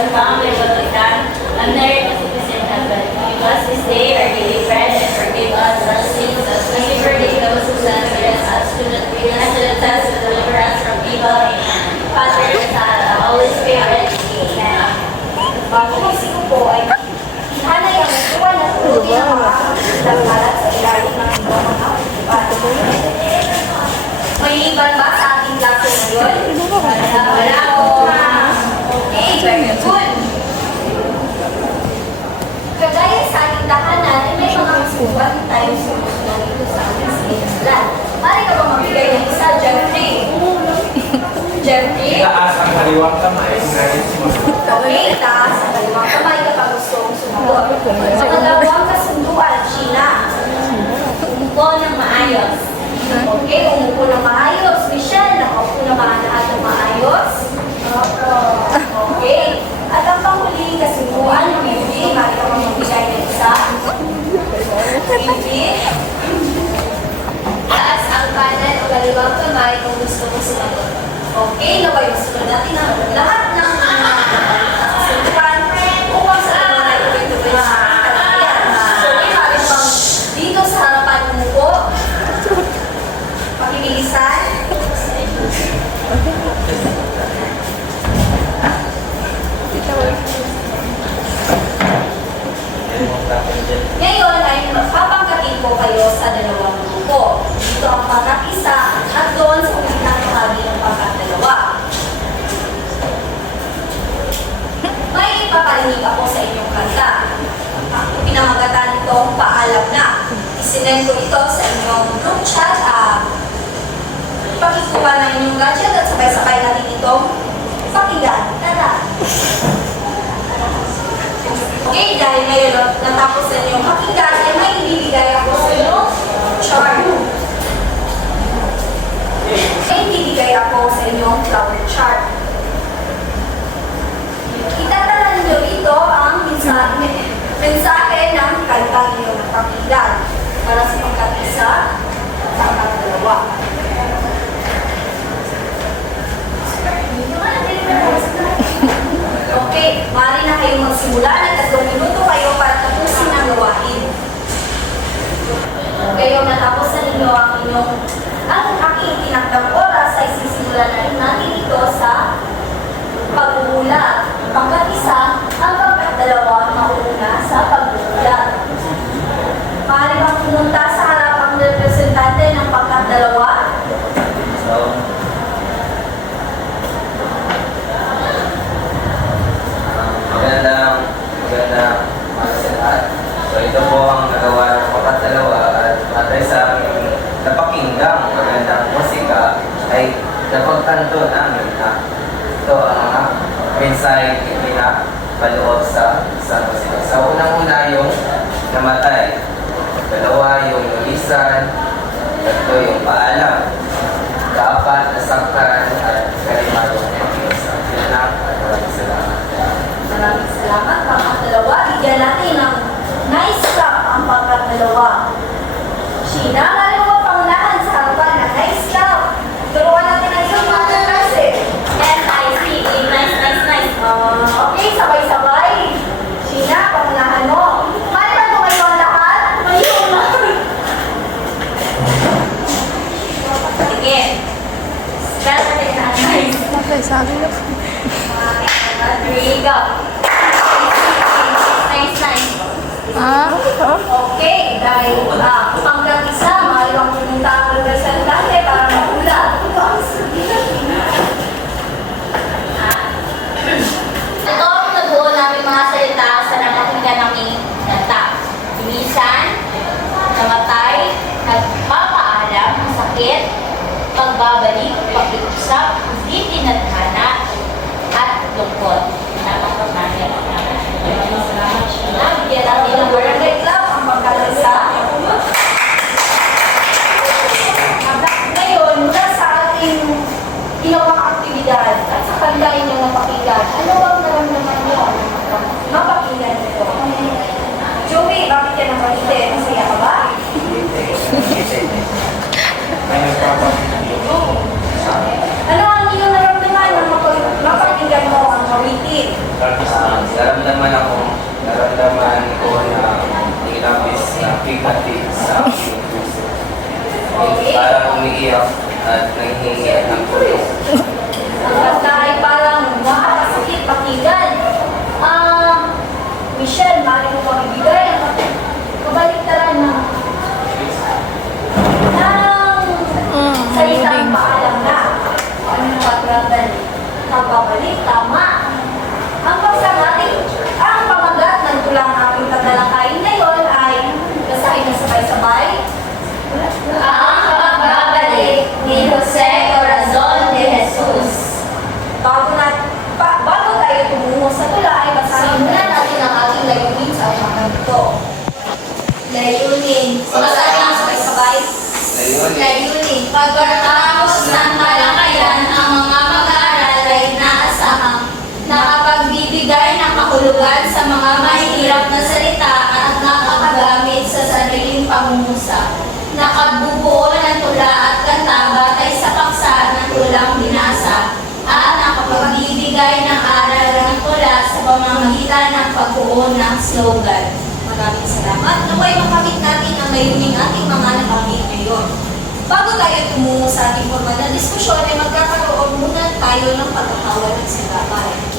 Lord, come and what we done, and there is in heaven. Give us this day our daily bread, and forgive us our sins, as we forgive those who sin against us. Do not bring us to the test, but deliver us from evil. Amen. Father, the Son, and the Holy Spirit. Amen. Pag-uwisip ko po ay hanay ang nagtuwa na tuloy ng mga nagkalat sa ilalim ng ibang mga utupan. May iban ba sa ating klase ngayon? Wala po. Okay, very good. Kagaya sa ating tahanan, ay may mga kasuban tayong sumusunod dito sa ating sinaslan. Mari ka ba magbigay ng isa, Jeffrey? Jeffrey? Taas ang kaliwang kamay. Okay, taas ang kaliwang kamay kapag gusto mong sumunod. Pangalawang kasunduan, Sheena. Umupo ng maayos. Okay, umupo ng maayos. Michelle, nakaupo na ba lahat ng maayos? Okay. At ang panghuling kasunduan, Bibi, mari ka magbigay ng isa. Bibi. Taas ang kanan o kaliwang kamay kung gusto mo sumunod. Okay, naway sunod natin ang lahat ng kasunduan upang sa ano na ituloy-tuloy sa kaliyan. So, may mari pang dito sa harapan mo po. Pakilisan. Ngayon ay magpapangkatin ko kayo sa dalawang grupo. Dito ang pangkat-isa at doon sa unang bahagi ng pangkat-dalawa. May ipaparinig ako sa inyong kanta. Pinamagatan itong Paalam Na. Isinend ko ito sa inyong group chat. Pakikuha na inyong gadget at sabay-sabay natin itong pakinggan. Tara! Okay, dahil ngayon natapos na inyong pakinggan, ay may ibibigay ako sa inyong chart. May ibibigay ako sa inyong flower chart. Itatala ninyo rito ang mensahe ng kantang inyong napakinggan para sa pangkat-isa at pangkat-dalawa. Okay, maaari na kayong magsimula ng 3 minuto kayo para tapusin ang gawain. Ngayon natapos na ninyo ang aking tinakdang oras ay sisimula na rin natin ito sa pag-uulat. Pangkat-isa, ang pangkat-dalawa mauuna sa pag-uulat. Maaari bang pumunta sa harap ang representante ng pangkat-dalawa? Magandang mga lahat. So ito po ang nagawa ng pangkat-dalawa at matay sa aming napakinggang magandang musika ay napagtanto namin na ito ang mga mensahe na paloob sa isang musika. Sa unang-una yung namatay, dalawa yung lulisan, tatlo yung paalam, kaapat nasaktan at kalima yung pag-iusa. Yun lang at maraming salamat. Maraming salamat. Pangkat-dalawa, bigyan natin ng nice clap ang pangkat-dalawa. Sheena, mali mo pangunahan sa harapan ng nice clap. Turuan natin ang isang mga klase. Yes, I see. Nice, nice, nice. Okay, sabay-sabay. Sheena, pangunahan mo. Mali ba tumayo ang lahat? Tumayo na. Sige. Spell natin na nice. Okay, sabi na po. There you go. Nice, nice. Okay, dahil pangkat-isa, maaari bang pumunta ang representante para magulat. Ito ang nabuo namin mga salita sa napakinggan naming kanta. Lumisan, namatay, nagpapaalam, sakit, pagbabalik, pag-iusap, hindi tinadhana, at lungkot. Napakapagnahin. Maraming salamat, Sheena. Bigyan natin ng barangay club ang pangkat-isa. kahulugan sa mga mahihirap na salita at nakakagamit sa sariling pangungusap. Nakabubuo ng tula at kanta batay sa paksa ng tulang binasa at nakapagbibigay ng aral ng tula sa pamamagitan ng pagbuo ng slogan. Maraming salamat. Naway makamit natin ang layuning ating mga nakamit ngayon. Bago tayo tumungo sa ating formal na diskusyon, ay magkakaroon muna tayo ng pagkakawa ng sigapan.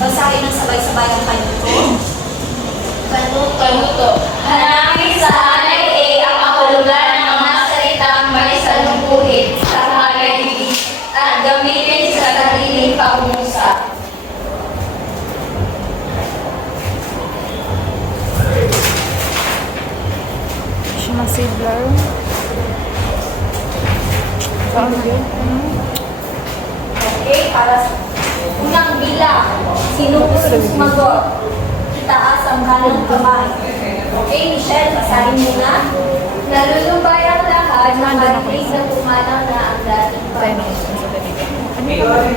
Basahin ng sabay-sabay ang kanuto. Kanuto. Hanapin sa hanay A ang kahulugan ng mga salitang may salungkuhit sa hanay B at gamitin sa sariling pangungusap. Siya mag-save Saan yun? Okay, para sa unang bilang, sino gusto sumagot? Itaas ang kanang kamay. Okay, Michelle, basahin mo na. Nalulumbay ang lahat ng marinig na pumalang na ang dating Tayo na gusto sa daligan. Ano yung mga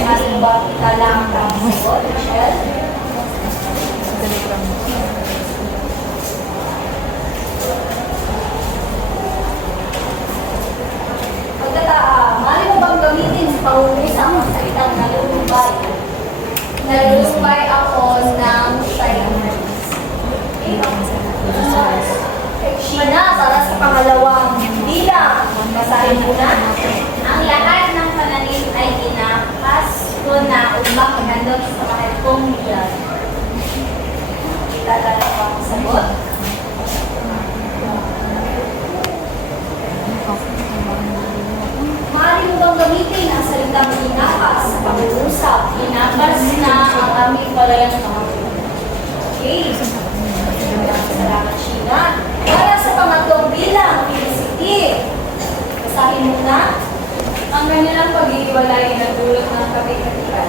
Ano ba kita lang ang sagot, Michelle? sa daligan mo? Mali mo bang gamitin sa pangungusap ang salitang nalulumbay? Nalulumbay ako ng silence. Sheena, para sa pangalawang bilang, basahin mo na. Ang lahat ng pananim ay ginapas ko na upang magandang sa mahal kong bilang. Tatanong ko ang sagot. Maaari mo bang gamitin ang salitang inapas sa pangungusap? Ginapas na ang aming palayan ng Okay. Salamat, Sheena. Para sa pangatlong bilang, Felicity. Basahin mo na. ang kanilang paghihiwalay na dulot ng kapit-katikan.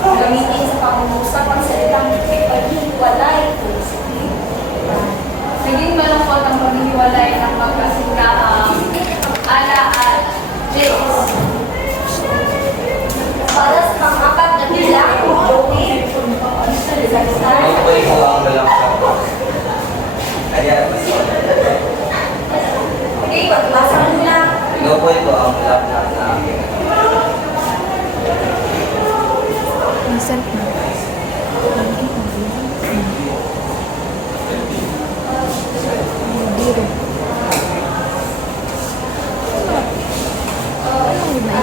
Gamitin sa pangungusap ang salitang paghihiwalay. Felicity. Naging malungkot ang paghihiwalay ng magkasintaang Ana at Jace. Para sa pang-apat na bilang, Joey. Inuupoy ko ang balaksak ko. Ayan, mas Okay, pagbasa mo na. inuupoy ko ang balaksak na aking Consent na. Biro.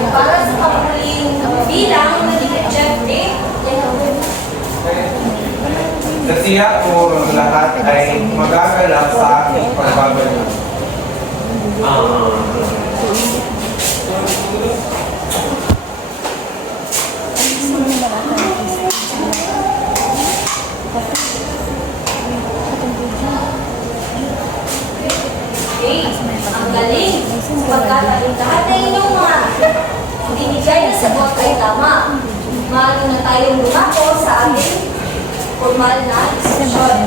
Para sa panghuling bilang, naging Jeffrey. Sa siya po lahat ay magagalak sa aking pagbabalik. Okay, ang galing. Pagkataling lahat na inyong mga binigay na sagot ay tama. Maaari na tayong lumako sa ating formal na diskusyon.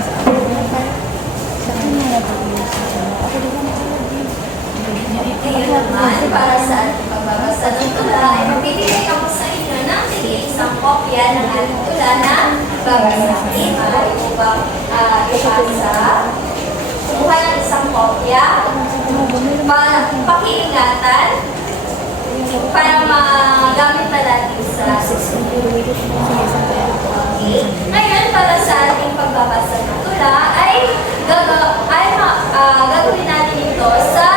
Ngayon naman, para sa ating pagbabasa ng tula, ay magbibigay ako sa inyo ng isang kopya ng ating tula na babasahin. Maaari mo ba ipasa? Kumuha ng isang kopya, pakingatan, para magamit na natin sa susunod. Okay. Ngayon, para sa ating pagbabasa ng tula, ay gagawin natin ito sa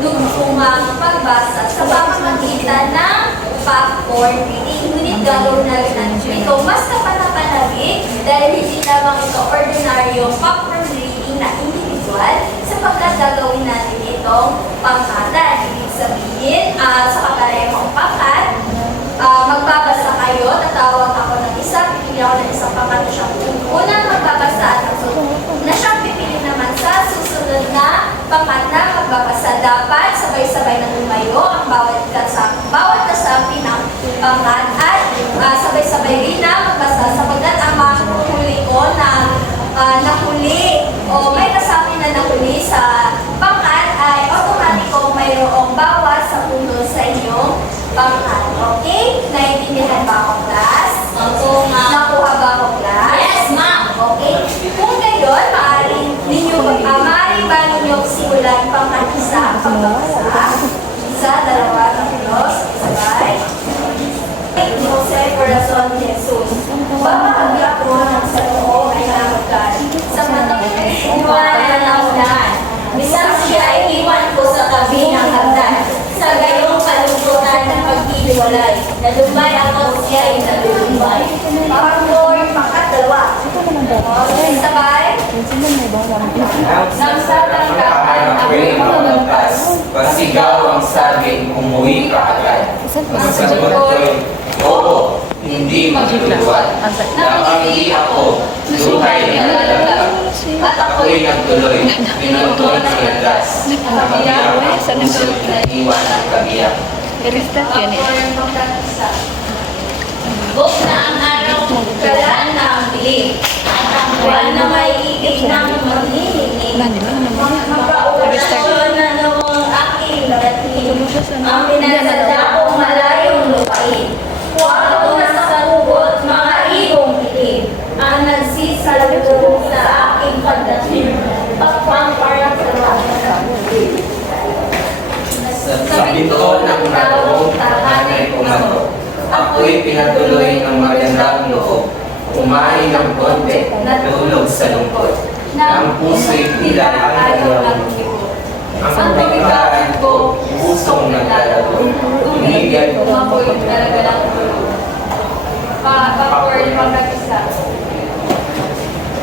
lugtungang pagbasa sa pamamagitan ng popcorn reading. Ngunit gagawin natin ito mas kapanapanabik dahil hindi lamang ito ordinaryong popcorn reading na individual sapagkat gagawin natin itong pangkatan. Ibig sabihin, sa katalaya kong pangkat, magbabasa kayo, tatawag ako ng isa, pipili ako ng isang pangkat na siyang unang magbabasa at na siyang pipili naman sa susunod na pangkat na magbabasa. Dapat sabay-sabay na lumayo ang bawat kasapi ng pangkat at sabay-sabay rin na magbasa sapagkat ang mahuli ko na nahuli o may kasama na nahuli sa pangkat ay automatikong mayroong bawas sa puno sa inyong pangkat. Okay? Naintindihan ba ako, class? Opo, ma'am. Nakuha ba ako, class? Yes, ma'am. Okay? Kung gayon, maaari ba ninyong simulan pangkat isa, pagbabasa? Isa, dalawa, tatlo, sabay. Jose Corazon Jesus. Babahagi ako ng sa loob ay namagkan. Sa matang Iwanan ang unahan. Isang siya ay iwan ko sa tabi ng hagdan. Sa gayong kalungkutan ng paghihiwalay. Nalumbay ako siya ay nalulumbay. Panginoon, pangkat dalawa. Okay, sabay. Nang salang kapan ako'y mamamagpas. Pasigaw ang saging, umuwi ka agad. Ang sagot ko'y, oo, hindi magtuluan. Nakangiti ako, luhay na nalaglag. At ako'y nagtuloy, pinutol ng landas. Nakabiyak ang puso't naiwan ang kabiyak. I-restart yun eh. Buk na ang araw, kalaan na ang dilim. At ang buwan na may ibig ng magnihinig. Mandi lang naman. Pagkakasyon na noong aking dating. Ang pinasada kong malayong lupain. Huwag ako nasa ugot, mga ibong itim. Ang nagsisalubong sa aking pagdating. Pagpang parang sa Sa pinto ng naroong tahanay kumato. Ako'y pinatuloy ng magandang loob. Kumain ng konti, natulog sa lungkot. Na ang puso'y tila ayaw ng ang pagkakaan ko, pusong naglalaro. Tumigil ko Makoy talaga lang tulog. Backward pagkakisa.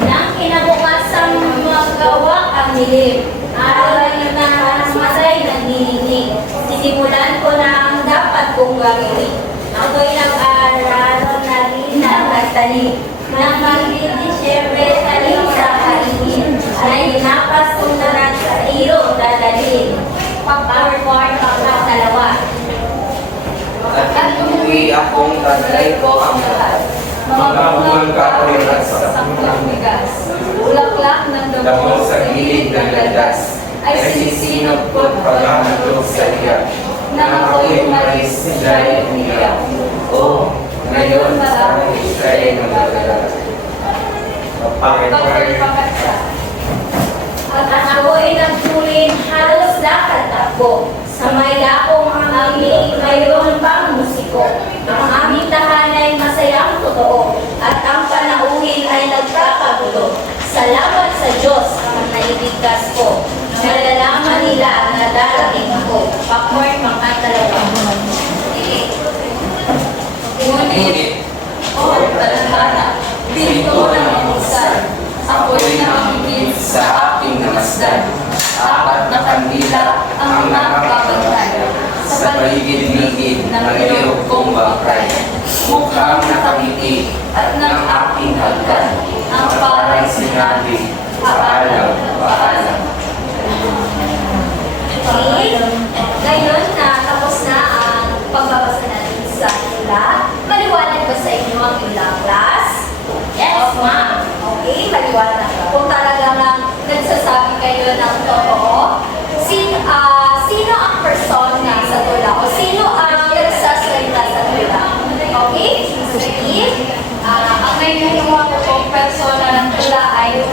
Nang kinabukasan magawa ang nilim, araw ay nananamasay nagninig. Sisimulan ko na ang dapat kong gagawin. Ako'y nag-aaral na rin na nagtanim. Nang magiging siyempre talim sa kainin, ay hinapas kong naran sa iro dadalhin. Pag-power pagkakalawa. At umuwi akong taglay ko ang lahat. Mga buwan kapoy at sa Sampung bigas. Bulaklak ng damo sa gilid ng landas. Ay sisinog ko't paghahandog sa iyak. Na ako'y umalis, siya'y umiyak. Oh, ngayon sa akin siya'y nagagalang. Pag-power pagkakasa. At ako ay nagtulin halos lakad ako. Sa may lakong ang aming mayroon pang musiko. Ang aming tahanay masayang totoo. At ang panauhin ay nagkakagulo. Salamat sa Diyos ang nailigtas ko. Nalalaman nila na darating ako. Pakmore pangkatalawa. Ngunit, oh, talahara, dito ng imusan. Ako'y nakangit sa aking namasdan. Apat na kandila ang nakababantay. Sa paligid-ligid ng iyong kong bangkay. Mukhang nakangiti at ng aking hagdan. Ang parang sinabi, paalam, paalam. Okay? Ngayon na tapos na ang pagbabasa natin sa tula. Maliwanag ba sa inyo ang ilang class? Yes, ma'am. Okay, maliwanag ba? Kung talagang nagsasabi kayo ng totoo, sino ang persona sa tula? O sino ang nagsasalita sa tula? Okay? Steve? Ang may kinuha ko kong persona ng tula ay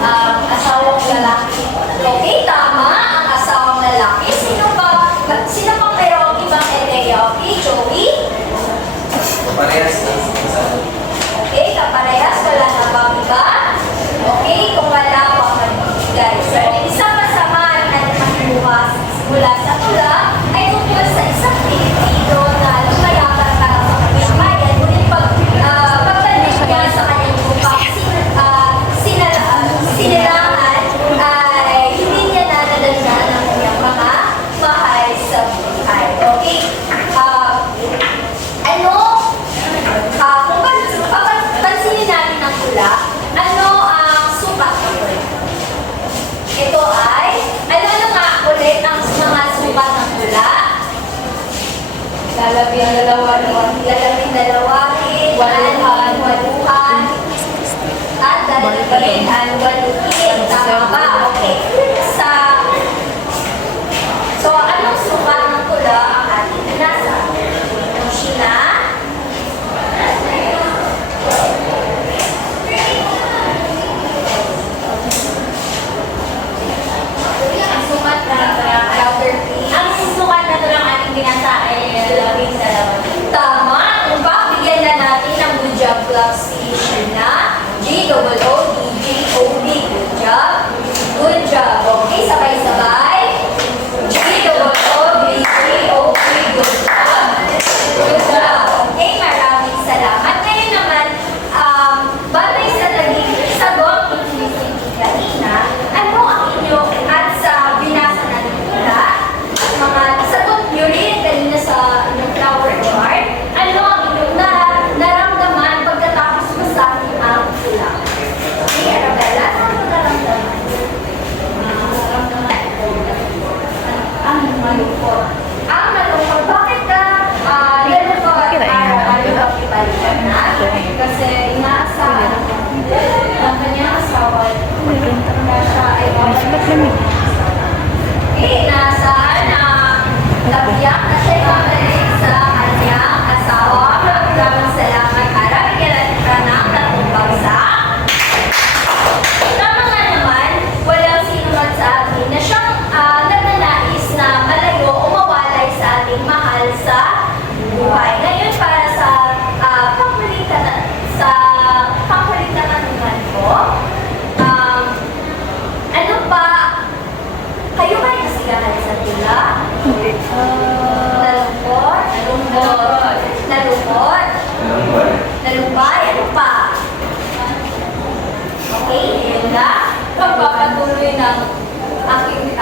asawang lalaki. Okay, tama ang asawang lalaki. Sino pang mayroong ibang ideya? Okay, Joey? Parehas na. Okay, kaparehas, wala na bang iba? Okay, kung wala pang magbibigay. So, isang kasamaan na nakibukas mula sa tula ay tungkol sa isang Pilipino na lumayapan para sa kanyang bayan. Ngunit pagtanim niya sa kanyang lupang sinilangan ay hindi niya nadadagdagan ang kanyang mga mahal sa buhay. Okay? Kung pansinin natin ang tula, ano ang sukat nito? Ito ay, ano nga ulit ang mga sukat ng tula? Lalabi ang dalawa. Lalabi dalawahin, waluhan, waluhan, at dalawahin, waluhin. Tama ba? Okay. So, anong sukat ng tula ang ating binasa? Sheena? Ang sukat na ito lang ating binasa ay 12. Tama. Kung ba, bigyan na natin ng good job clap si Sheena. G-O-O-D-J-O-B. Good job. Good job. Okay, sabay-sabay. G-O-O-D-J-O-B. Good job. Good job. Okay, maraming salamat. Ngayon naman, batay sa naging sagot ni Felicity kanina, ano ang inyo at sa binasa natin tula, mga sagot nyo rin kanina sa inyong flower chart, ano ang inyong naramdaman pagkatapos basahin ang tula? Okay, Arabella, ano ang naramdaman? Naramdaman ko ang malungkot. Ang malungkot, bakit ka nalungkot? Ayaw ipalitan na? Kasi inaasahan ng kanyang asawa na siya ay babalik. Inaasahan na tabiyak na siya babalik sa kanyang asawa. Maraming salamat, Ara. Bigyan ka ng tatlong bagsak. Tama nga naman, walang sino man sa atin na siyang nagnanais na malayo o mawalay sa ating mahal sa buhay. Ngayon, para sa pangkulitan naman ko, ano pa, kayo ba ay kasigahan sa tula? Nalungkot? Nalungkot? Nalumbay? Ano pa? Okay, yun na. Pagpapatuloy ng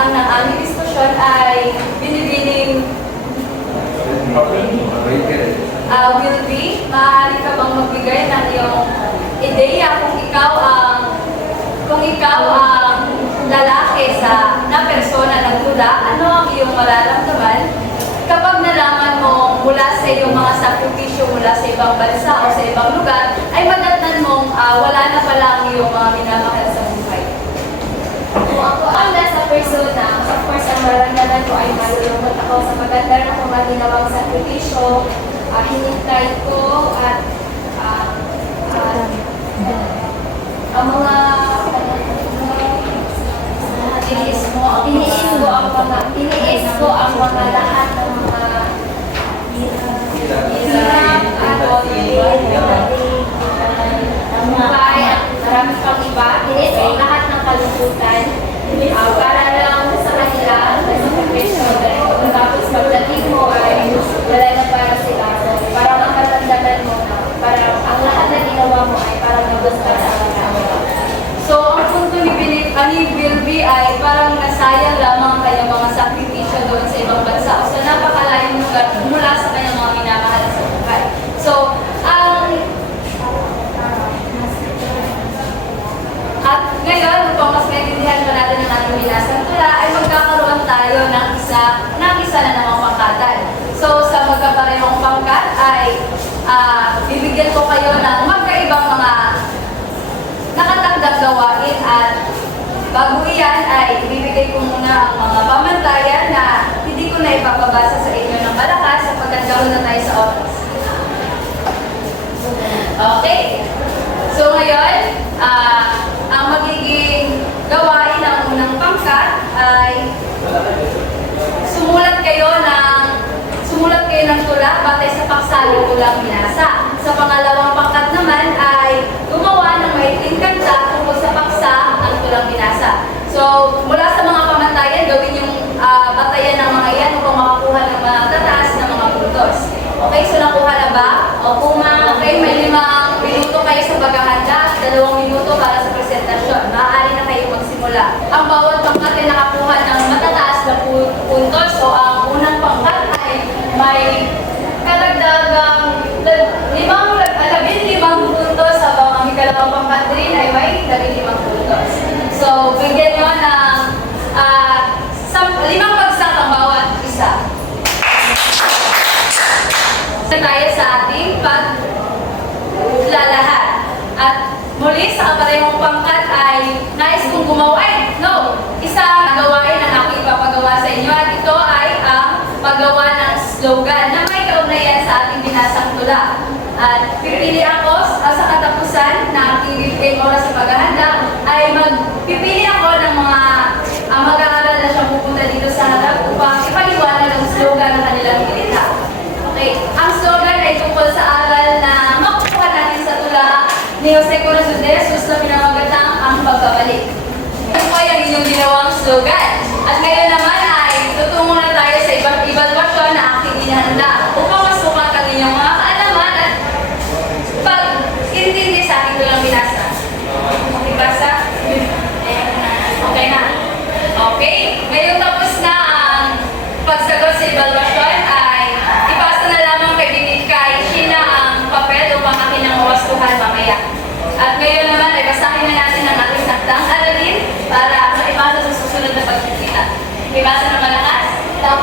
aming diskusyon ay binibining will be, maaari ka bang magbigay ng iyong ideya kung ikaw ang lalaki na persona ng tula, ano ang iyong mararamdaman kapag nalaman mo mula sa iyong mga sakripisyo mula sa ibang bansa o sa ibang lugar, ay madatnan mong wala na pala ang iyong mga minamahal sa buhay. Kung ako ang nasa persona, of course, ang mararamdaman ko ay malulungkot ako sa maganda na kung maginawang sakripisyo, hinintay ko at ang mga tiniis ko ang mga lahat ng mga hirap at buhay at marami pang iba. Tiniis ko ang lahat ng kalungkutan para lang sa kanila sa profession. Tapos pagdating mo ay wala na para sila. Parang ang katandaman mo na parang ang lahat na ginawa mo ay parang nagusta sa kanila. So, ang punto ni Bilby ay parang nasayang lamang kanyang mga sakripisyo doon sa ibang bansa. So, napakalayong lugar mula sa kanyang mga minamahal sa buhay. So, at ngayon, upang mas maintindihan pa natin ang ating binasang tula, ay magkakaroon tayo ng isa na namang pangkatan. So, sa magkaparehong pangkat ay bibigyan ko kayo ng magkaibang mga nakatakdang gawain at bago iyan ay ibibigay ko muna ang mga pamantayan na hindi ko na ipapabasa sa inyo ng malakas sapagkat gawin na tayo sa oras. Okay? So ngayon, ang magiging gawain ng unang pangkat ay sumulat kayo ng tula batay sa paksaling tulang binasa. Sa pangalawang pangkat naman ay gumawa ng maikling kanta tungkol sa paksa ng tulang binasa. So, mula sa mga pamantayan, gawin yung batayan ng mga yan upang makakuha ng mga tataas na mga puntos. Okay, so nakuha na ba? Opo, ma'am. Okay, may 5 minuto kayo sa paghahanda, 2 minuto para sa presentasyon. Maaari na kayo magsimula. Ang bawat pangkat ay nakakuha ng matataas na puntos. So, ang unang pangkat ay may karagdagang 15 puntos, habang ang ikalawang pangkat rin ay may 15 puntos. So, bigyan nyo ng 5 bagsak ang bawat isa. na tayo sa ating paglalahad. At muli sa kaparehong pangkat ay nais kong gumawa. Isang gawain ang aking ipapagawa sa inyo at ito ay ang paggawa ng slogan na may kaugnayan sa ating binasang tula. At pipili ako sa katapusan ng aking bibigay oras sa paghahanda ay magpipili ako ng mga mag-aaral na siyang pupunta dito sa harap upang ipaliwanag ang slogan ng kanilang pinita. Okay, ang slogan ay tungkol sa aral na makukuha natin sa tula ni Jose Corazon de Jesus na pinamagatang ang pagbabalik. Ito po yung inyong ginawang slogan. At ngayon naman ay tutungo na tayo sa ibang evaluasyon na aking inihanda upang masukat ang inyong mga kaalaman at pag-intindi sa aking tulang binasa. Okay, basa? Okay na. Okay, ngayong tapos na ang pagsagot sa evaluasyon ay ipasa na lamang kay Sheena ang papel upang akin ang mawastuhan mamaya. At ngayon naman ay basahin na natin ang ating saktang aralin para maipasa sa susunod na pagkikita. Ibasa na malakas. Tap